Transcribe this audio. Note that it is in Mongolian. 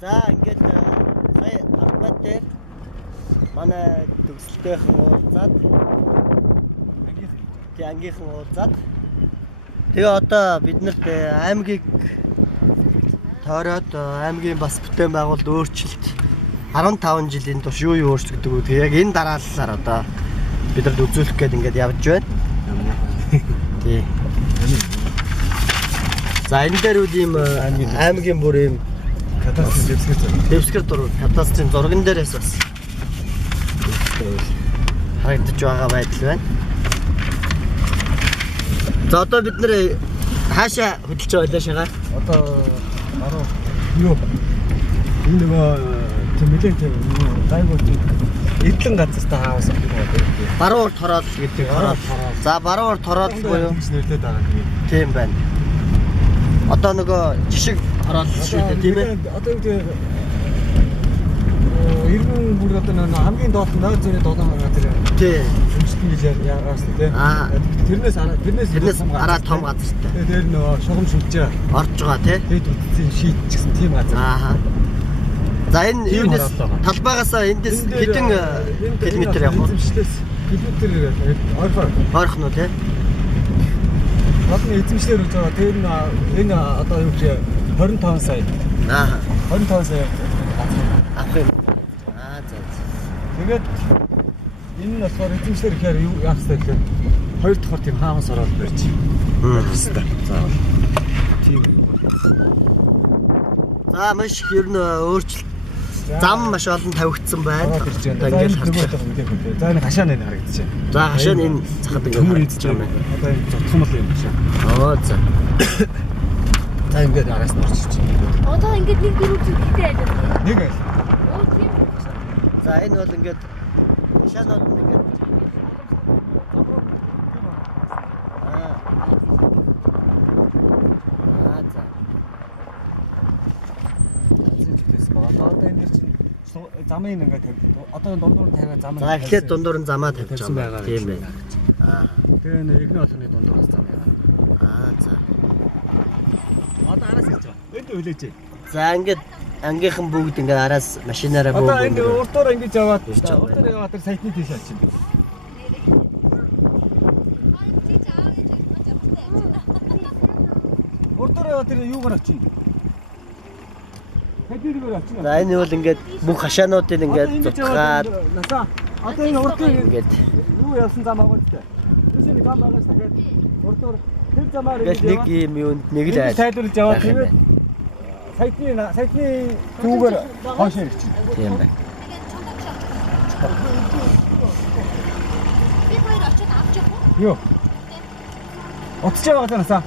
За ингээд сая албат дээр манай төгсөлтөйхэн уулзаад ангийнхан уулзаад тэгээ одоо биднэрт аймгийг тойроод аймгийн бас бүтээн байгуулалт өөрчлөлт 15 жилийн турш юу өөрчлөгдөг үү тэгээ яг энэ дараалалаар одоо бидэрт үзүүлэх гээд ингээд явж байна. Тий. За энэ дээр үл ийм аймгийн бүр ийм дэвсгэр зураг кадастрын зурган дээрээс бас харагдаж байгаа байдал байна. За одоо бид нэр хаашаа хөдөлж байгаа вэ шагаа? Одоо баруун юу энэ нөгөө тэмэлэн тийм гайгүй эдлэн газартаа хаавс гэдэг байна. Баруун урт хороол гэдэг хороол. За баруун урт хороол буюу нэртэй байгаа тийм байна. Одоо нөгөө жишг хороол шүү дээ тийм ээ. Одоо юу гэдэг иргэн бүр одоо хамгийн доолн 807 газар. Тийм. Өмсөлтөн гэж яагаас тийм. Тэрнээс араа том газартай. Тэр нөгөө шугам шүлжээ орж байгаа тийм. Тэд үтцийн шийтчихсэн тийм газар. Аа. За энэ юунаас талбайгаасаа эндээс хэдэн километр явах вэ? Километр ойрхон уу тийм. Одны эзэмшлэр гэж байгаа. Тэр энэ одоо юу гэж 25 сая. Аа. 25 сая. Авах юм. Аа за. Тэгээд энэ нь болохоор эзэмшлэр гэхээр юу яах вэ гэхээр хоёр дахь тийм хаанс ороод барьж. Хэвээр. Заавал. Тийм. За маш их ер нь өөрчлөлт зам маш олон тавигдсан байна. Одоо ингээд харж байна. За энэ хашаа нэ харагдчихэв. За хашаа энэ цахад ингээд харагдаж байгаа юм. Одоо энэ зотхомл юм шиг. Оо за. За ингээд араас нь орчих чинь. Одоо ингээд нэг дөрөв зүгтээ айлаа. Нэг айл. Оо тийм. За энэ бол ингээд хашаанууд нь ингээд за. Одоо энэ дэр чинь замын ингээд тавьдаг. Одоо дундуур нь тавиа зам. За эхлээд дундуур нь замаа тавьж байгаа. Тийм байна. Аа. Тэгээ нэг игний болгоны дундуураас зам яа. Аа за. Одоо араас ирж байгаа. Энд хүлээж. За ингээд ангийнхан бүгд ингээд араас машинаараа бүгд. Одоо энэ уртуур ингэж яваад уртуур яваад тэр сайтны тийш очив. Уртуур яваад тэр юугаар очив? За энэ бол ингээд бүх хашаануудыг ингээд зутгаад одоо энэ уртын ингээд юу явсан зам байгаа ч тийм. Тэс нэг зам байгаас дахиад уртуур тэр замаар нэг юм юунд нэг л айл тайлбарлаж яваад тэгээд сайтны түүгээр хойш ирчих. Тийм байна. Би хоёр очиод авч явах уу? Юу? Утсаж байгаа танасаа.